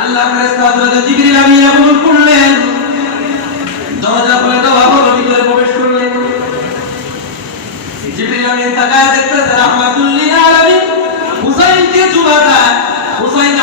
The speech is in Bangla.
আল্লাহ ফেরেশতা হযরত জিবরিল আমিন আগমন করলেন, দরজা খুলে দেওয়া হলো, ভিতরে প্রবেশ করলেন। জিবরিল আমিন তাকায় দেখতেছে রাহমাতুল লিল আলামিন হুসাইনকে জুবাতা, হুসাইন